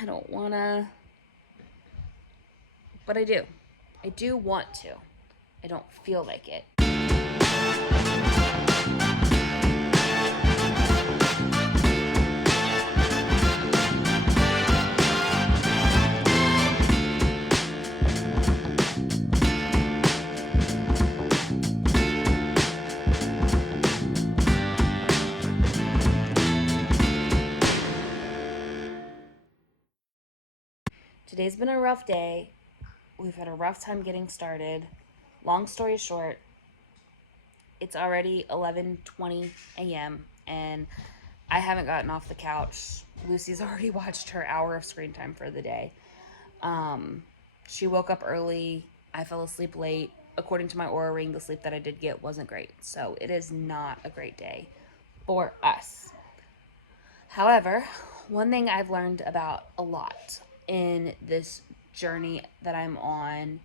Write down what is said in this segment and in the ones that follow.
I don't wanna, but I do. I do want to. I don't feel like it. Today's been a rough day. We've had a rough time getting started. Long story short, it's already 11:20 a.m. and I haven't gotten off the couch. Lucy's already watched her hour of screen time for the day. She woke up early. I fell asleep late. According to my Aura ring, the sleep that I did get wasn't great. So it is not a great day for us. However, one thing I've learned about a lot in this journey that I'm on,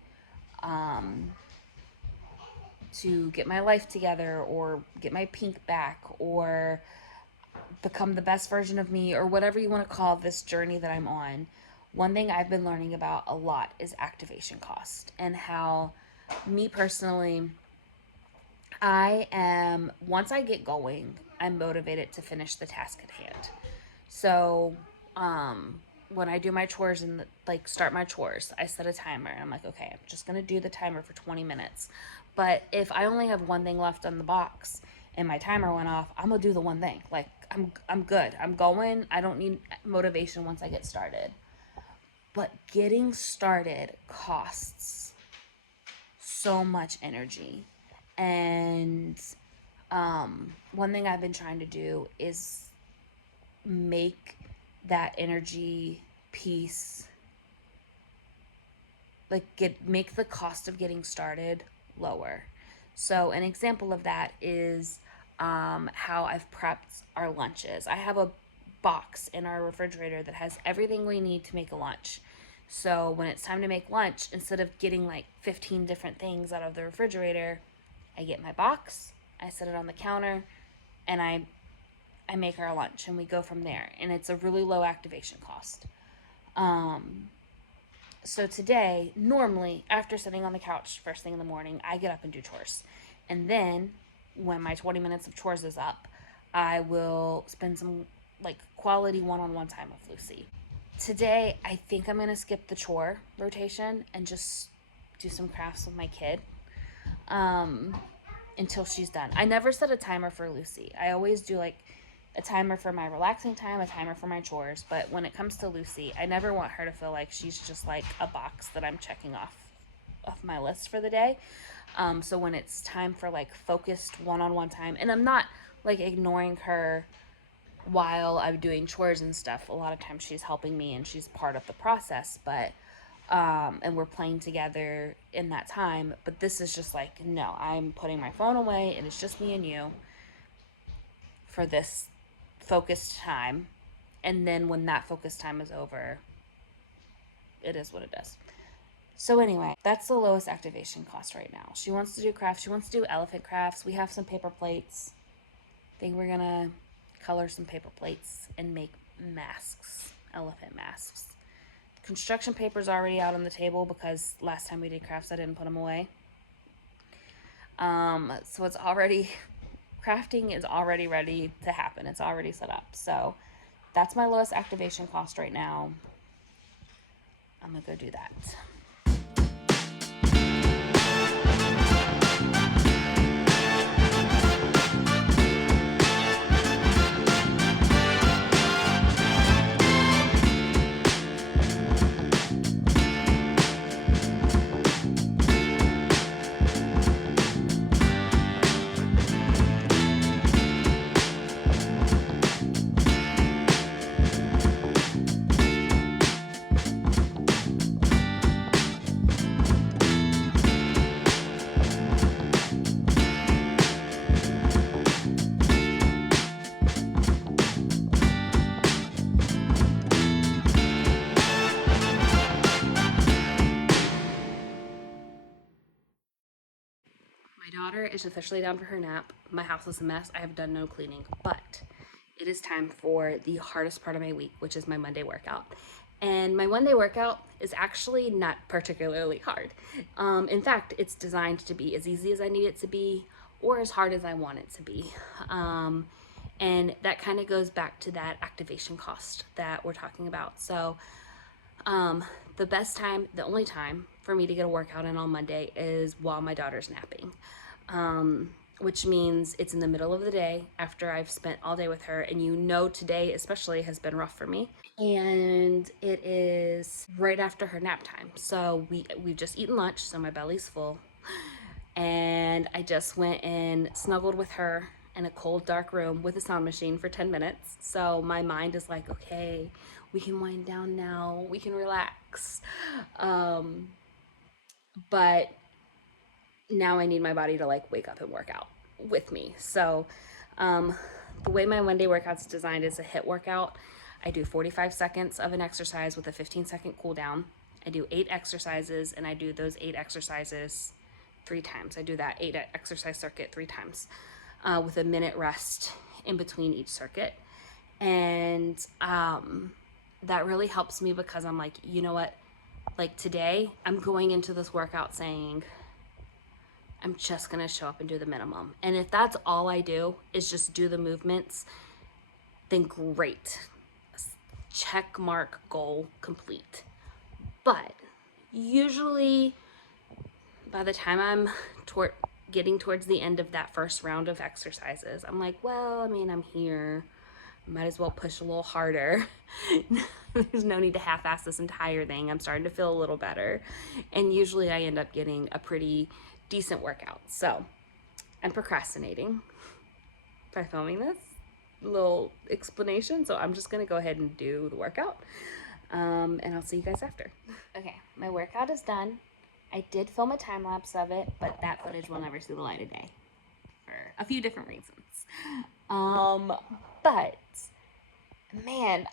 to get my life together or get my pink back or become the best version of me or whatever you want to call this journey that I'm on, one thing I've been learning about a lot is activation cost and how me personally, once I get going, I'm motivated to finish the task at hand. So, when I do my chores and like start my chores, I set a timer. I'm like, okay, I'm just gonna do the timer for 20 minutes. But if I only have one thing left on the box and my timer went off, I'm gonna do the one thing. Like I'm good. I'm going. I don't need motivation once I get started. But getting started costs so much energy. And one thing I've been trying to do is make that energy piece, make the cost of getting started lower. So an example of that is how I've prepped our lunches. I have a box in our refrigerator that has everything we need to make a lunch. So when it's time to make lunch, instead of getting like 15 different things out of the refrigerator, I get my box, I set it on the counter, and I make our lunch and we go from there. And it's a really low activation cost. So today, normally, after sitting on the couch first thing in the morning, I get up and do chores. And then, when my 20 minutes of chores is up, I will spend some like quality one on one time with Lucy. Today, I think I'm going to skip the chore rotation and just do some crafts with my kid until she's done. I never set a timer for Lucy. I always do like a timer for my relaxing time, a timer for my chores. But when it comes to Lucy, I never want her to feel like she's just like a box that I'm checking off my list for the day. So when it's time for like focused one-on-one time, and I'm not like ignoring her while I'm doing chores and stuff. A lot of times she's helping me and she's part of the process, but and we're playing together in that time. But this is just like, no, I'm putting my phone away and it's just me and you for this focused time. And then when that focused time is over, it is what it is. So anyway, that's the lowest activation cost right now. She wants to do crafts. She wants to do elephant crafts. We have some paper plates. I think we're gonna color some paper plates and make masks, elephant masks. Construction paper's already out on the table because last time we did crafts I didn't put them away. So it's already, crafting is already ready to happen. It's already set up. So that's my lowest activation cost right now. I'm gonna go do that. My daughter is officially down for her nap. My house is a mess. I have done no cleaning, but it is time for the hardest part of my week, which is my Monday workout. And my one day workout is actually not particularly hard. In fact, it's designed to be as easy as I need it to be or as hard as I want it to be. And that kind of goes back to that activation cost that we're talking about. So, the best time, the only time for me to get a workout in on Monday is while my daughter's napping. Which means it's in the middle of the day after I've spent all day with her. And today especially has been rough for me. And it is right after her nap time. So we've just eaten lunch, so my belly's full. And I just went and snuggled with her in a cold, dark room with a sound machine for 10 minutes. So my mind is like, okay, we can wind down now, we can relax. But now I need my body to like wake up and work out with me. So the way my one day workout's designed is a HIIT workout. I do 45 seconds of an exercise with a 15-second cool down. I do 8 exercises, and I do those 8 exercises 3 times. I do that 8 exercise circuit 3 times with a minute rest in between each circuit. And that really helps me because I'm like, you know what? Like today, I'm going into this workout saying, I'm just gonna show up and do the minimum. And if that's all I do is just do the movements, then great. Check mark, goal complete. But usually by the time I'm getting towards the end of that first round of exercises, I'm like, well, I mean, I'm here. Might as well push a little harder. There's no need to half-ass this entire thing. I'm starting to feel a little better. And usually I end up getting a pretty decent workout. So I'm procrastinating by filming this little explanation. So I'm just going to go ahead and do the workout. And I'll see you guys after. Okay, my workout is done. I did film a time lapse of it, but that footage will never see the light of day for a few different reasons. But man,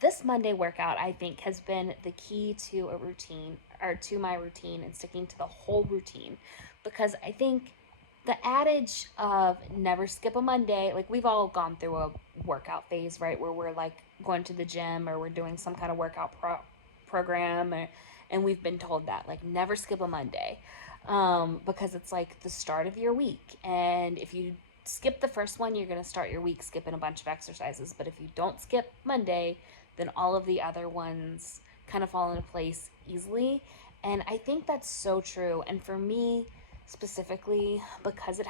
this Monday workout I think has been the key to a routine, or to my routine, and sticking to the whole routine, because I think the adage of never skip a Monday, like we've all gone through a workout phase, right, where we're like going to the gym or we're doing some kind of workout program, and we've been told that like never skip a Monday, because it's like the start of your week, and if you skip the first one, you're going to start your week skipping a bunch of exercises. But if you don't skip Monday, then all of the other ones kind of fall into place easily. And I think that's so true. And for me specifically, because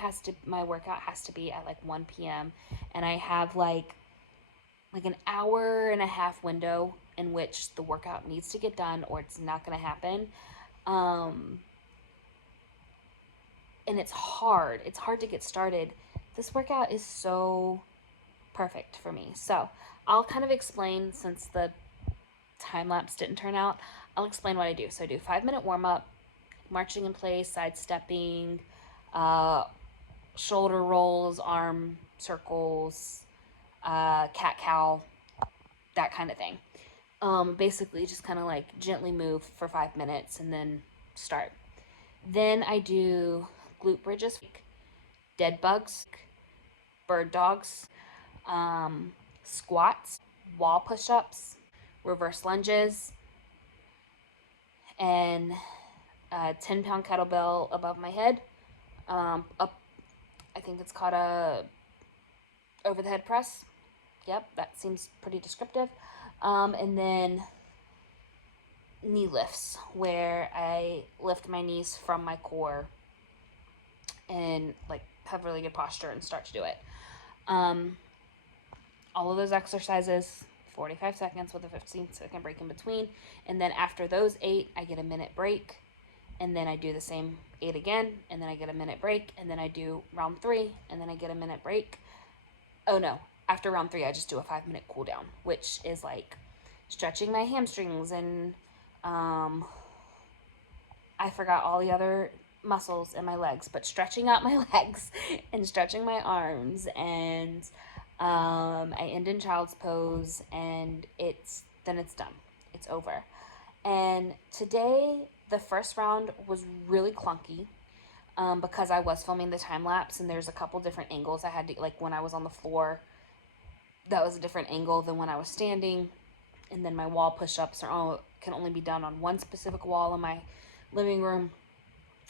my workout has to be at like 1 p.m. and I have like an hour and a half window in which the workout needs to get done or it's not going to happen. And it's hard to get started. This workout is so perfect for me. So I'll kind of explain, since the time lapse didn't turn out, I'll explain what I do. So I do 5-minute warm up, marching in place, sidestepping, shoulder rolls, arm circles, cat-cow, that kind of thing. Basically just kind of like gently move for 5 minutes and then start. Then I do glute bridges, dead bugs, bird dogs, squats, wall push-ups, reverse lunges, and a 10-pound kettlebell above my head. Up, I think it's called a over the head press. Yep, that seems pretty descriptive. And then knee lifts, where I lift my knees from my core and like have really good posture and start to do it. All of those exercises, 45 seconds with a 15-second break in between. And then after those 8, I get a minute break. And then I do the same 8 again. And then I get a minute break. And then I do round 3. And then I get a minute break. Oh no, after round 3, I just do a 5-minute cool down, which is like stretching my hamstrings and I forgot all the other muscles in my legs, but stretching out my legs and stretching my arms, and I end in child's pose, and then it's done. It's over. And today, the first round was really clunky because I was filming the time lapse, and there's a couple different angles I had to, like when I was on the floor, that was a different angle than when I was standing. and then my wall push-ups can only be done on one specific wall in my living room.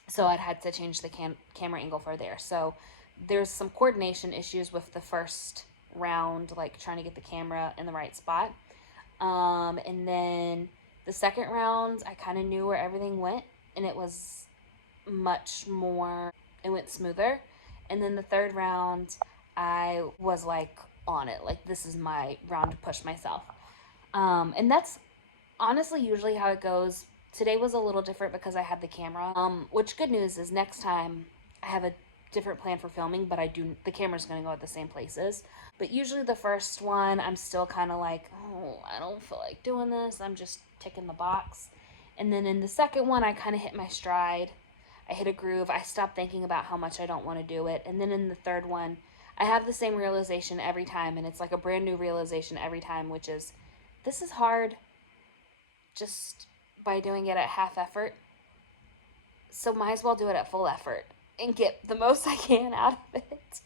So I'd had to change the camera angle for there. So there's some coordination issues with the first round, like trying to get the camera in the right spot. And then the second round, I kind of knew where everything went, and it was it went smoother. And then the third round, I was like on it, like this is my round to push myself. And that's honestly usually how it goes. Today was a little different because I had the camera. Which good news is next time I have a different plan for filming, but the camera's gonna go at the same places. But usually the first one, I'm still kind of like, oh, I don't feel like doing this. I'm just ticking the box. And then in the second one, I kind of hit my stride. I hit a groove. I stopped thinking about how much I don't want to do it. And then in the third one, I have the same realization every time, and it's like a brand new realization every time, which is, this is hard just by doing it at half effort. So might as well do it at full effort and get the most I can out of it.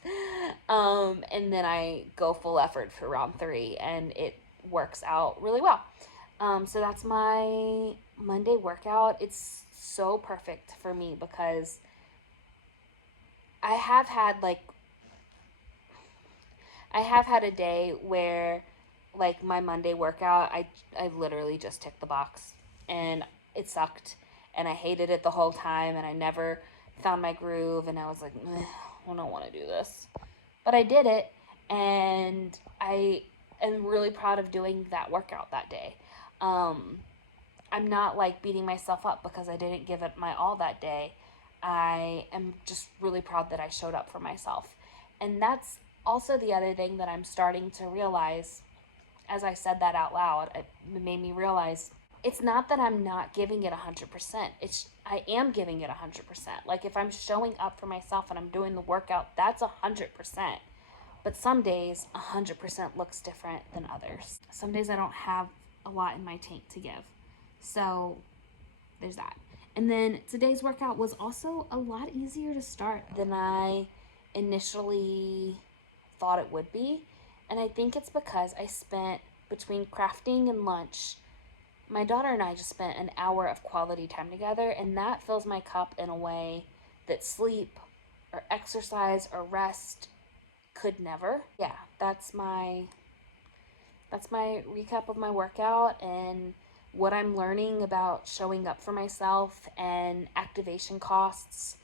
And then I go full effort for round 3, and it works out really well. So that's my Monday workout. It's so perfect for me because I have had a day where like my Monday workout, I literally just ticked the box, and it sucked, and I hated it the whole time, and I never found my groove, and I was like, I don't want to do this. But I did it, and I am really proud of doing that workout that day. I'm not like beating myself up because I didn't give it my all that day. I am just really proud that I showed up for myself. And that's also the other thing that I'm starting to realize as I said that out loud. It made me realize it's not that I'm not giving it 100%. I am giving it 100%. Like if I'm showing up for myself and I'm doing the workout, that's 100%. But some days 100% looks different than others. Some days I don't have a lot in my tank to give. So there's that. And then today's workout was also a lot easier to start than I initially thought it would be. And I think it's because I spent, between crafting and lunch, my daughter and I just spent an hour of quality time together, and that fills my cup in a way that sleep or exercise or rest could never. Yeah, that's my recap of my workout and what I'm learning about showing up for myself and activation costs.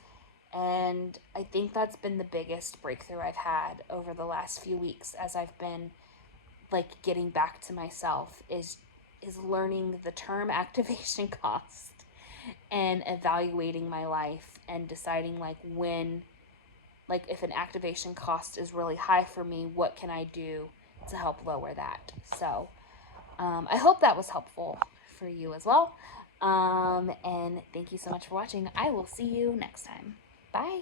And I think that's been the biggest breakthrough I've had over the last few weeks as I've been like getting back to myself is learning the term activation cost and evaluating my life and deciding like if an activation cost is really high for me, what can I do to help lower that? So I hope that was helpful for you as well. And thank you so much for watching. I will see you next time. Bye.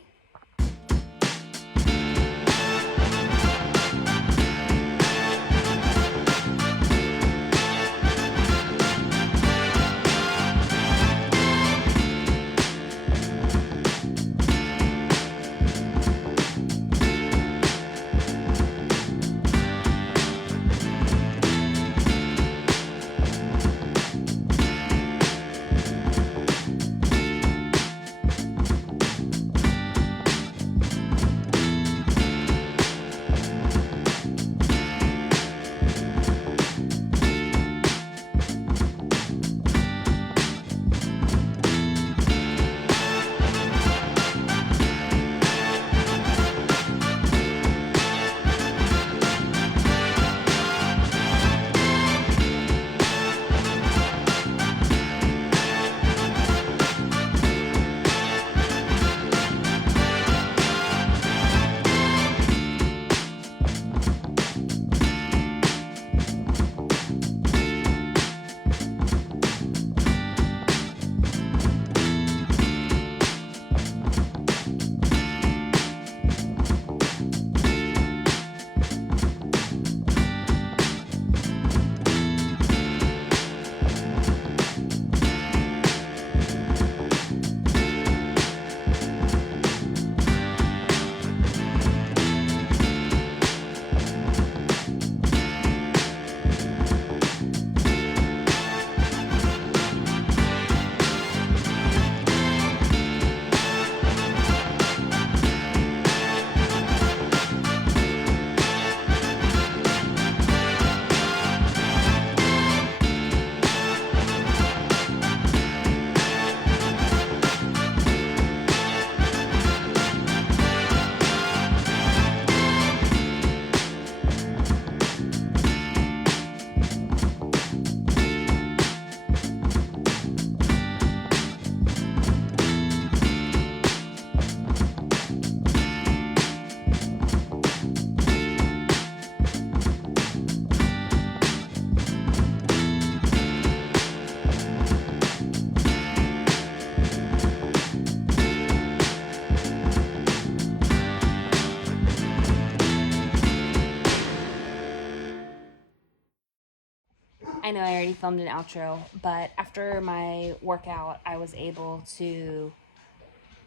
I know I already filmed an outro, but after my workout, I was able to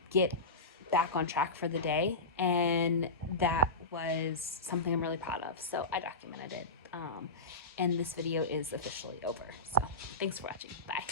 get back on track for the day, and that was something I'm really proud of. So I documented it. And this video is officially over. So thanks for watching. Bye.